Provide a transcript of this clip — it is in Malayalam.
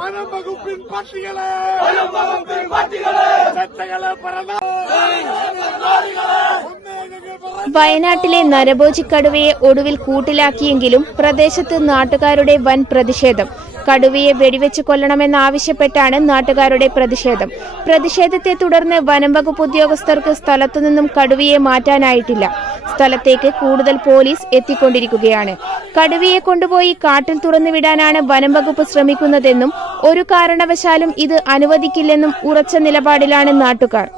വനം വകുപ്പിൻ പട്ടികളെ വനം വകുപ്പിൻ പട്ടികളെ വയനാട്ടിലെ നരഭോജിക്കടുവയെ ഒടുവിൽ കൂട്ടിലാക്കിയെങ്കിലും പ്രദേശത്ത് നാട്ടുകാരുടെ വൻ പ്രതിഷേധം. കടുവയെ വെടിവെച്ച് കൊല്ലണമെന്നാവശ്യപ്പെട്ടാണ് നാട്ടുകാരുടെ പ്രതിഷേധം. പ്രതിഷേധത്തെ തുടർന്ന് വനംവകുപ്പ് ഉദ്യോഗസ്ഥർക്ക് ഉദ്യോഗസ്ഥർക്ക് സ്ഥലത്തുനിന്നും കടുവയെ മാറ്റാനായിട്ടില്ല. സ്ഥലത്തേക്ക് കൂടുതൽ പോലീസ് എത്തിക്കൊണ്ടിരിക്കുകയാണ്. കടുവയെ കൊണ്ടുപോയി കാട്ടിൽ തുറന്നുവിടാനാണ് വനംവകുപ്പ് ശ്രമിക്കുന്നതെന്നും ഒരു കാരണവശാലും ഇത് അനുവദിക്കില്ലെന്നും ഉറച്ച നിലപാടിലാണ് നാട്ടുകാർ.